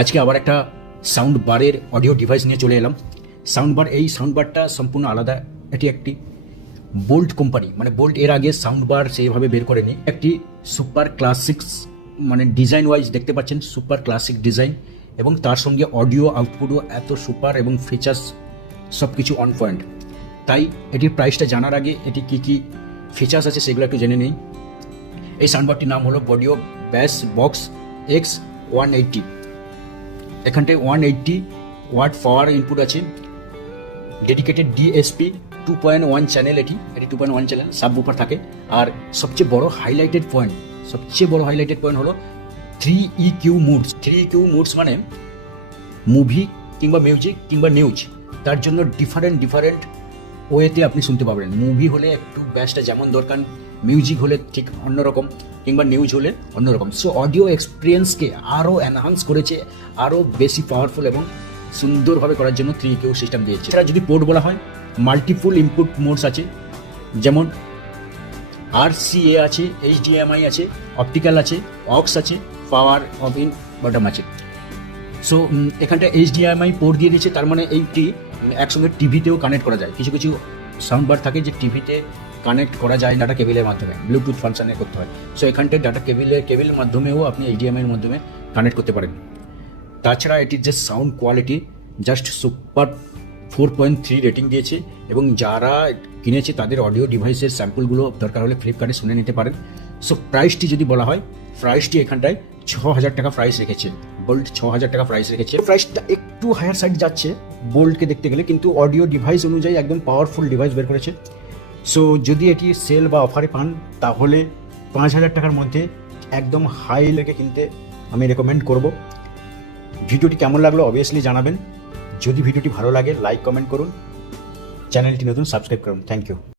আজকে আবার একটা সাউন্ড বারের অডিও ডিভাইস নিয়ে চলে এলাম। এই সাউন্ড বারটা সম্পূর্ণ আলাদা। এটি একটি বোল্ট কোম্পানি, মানে বোল্ট এর আগে সাউন্ড বার সেইভাবে বের করেনি। একটি সুপার ক্লাসিক্স, মানে ডিজাইন ওয়াইজ দেখতে পাচ্ছেন সুপার ক্লাসিক ডিজাইন, এবং তার সঙ্গে অডিও আউটপুটও এত সুপার এবং ফিচার্স সব কিছু অন পয়েন্ট। তাই এটির প্রাইসটা জানার আগে এটি কী কী ফিচার্স আছে সেগুলো একটু জেনে নেই। এই সাউন্ডবারটির নাম হলো বডিও ব্যাস বক্স X180। এখানটায় 180 ওয়াট পাওয়ার ইনপুট আছে, ডেডিকেটেড ডিএসপি 2.1 চ্যানেল। এটি 2.1 চ্যানেল সাবউফার থাকে। আর সবচেয়ে বড় হাইলাইটেড পয়েন্ট হলো 3EQ মুডস। 3EQ মুডস মানে মুভি কিংবা মিউজিক কিংবা নিউজ, তার জন্য ডিফারেন্ট ওয়েতে আপনি শুনতে পাবেন। মুভি হলে একটু ব্যাসটা যেমন দরকার, মিউজিক হলে ঠিক অন্যরকম, কিংবা নিউজ হলে অন্যরকম। সো অডিও এক্সপিরিয়েন্সকে আরও এনহান্স করেছে, আরও বেশি পাওয়ারফুল এবং সুন্দরভাবে করার জন্য 3EQ সিস্টেম দিয়েছে। এছাড়া যদি পোর্ট বলা হয়, মাল্টিপুল ইনপুট মোডস আছে, যেমন RCA আছে, HDMI আছে, অপটিক্যাল আছে, অক্স আছে, পাওয়ার অফ ইন বটম আছে। সো এখানটা HDMI পোর্ট দিয়ে দিয়েছে, তার মানে এইটি একসঙ্গে টিভিতেও কানেক্ট করা যায়। কিছু সাউন্ড বার থাকে যে টিভিতে কানেক্ট করা যায় ডাটা কেবিলের মাধ্যমে, ব্লুটুথ ফাংশনে করতে হয়। সো এখানটায় ডাটা কেবিলের মাধ্যমেও আপনি HDMI এর মাধ্যমে কানেক্ট করতে পারেন। তাছাড়া এটির যে sound quality just super 4.3 rating দিয়েছে, এবং যারা কিনেছে তাদের অডিও ডিভাইসের স্যাম্পলগুলো দরকার হলে ফ্লিপকার্টে শুনে নিতে পারেন। সো প্রাইসটি যদি বলা হয়, প্রাইসটি এখানটায় 6,000 টাকা প্রাইস রেখেছে। বোল্ট 6,000 টাকা প্রাইস রেখেছে। প্রাইসটা একটু হায়ার সাইড যাচ্ছে বোল্টকে দেখতে গেলে, কিন্তু অডিও ডিভাইস অনুযায়ী একদম পাওয়ারফুল ডিভাইস বের করেছে। সো যদি এটি সেল বা অফারে পান, তাহলে 5,000 টাকার মধ্যে একদম হাই লেগে কিনতে আমি রেকমেন্ড করব। ভিডিওটি কেমন লাগলো অবভিয়াসলি জানাবেন। যদি ভিডিওটি ভালো লাগে লাইক কমেন্ট করুন, চ্যানেলটি নতুন সাবস্ক্রাইব করুন। Thank you.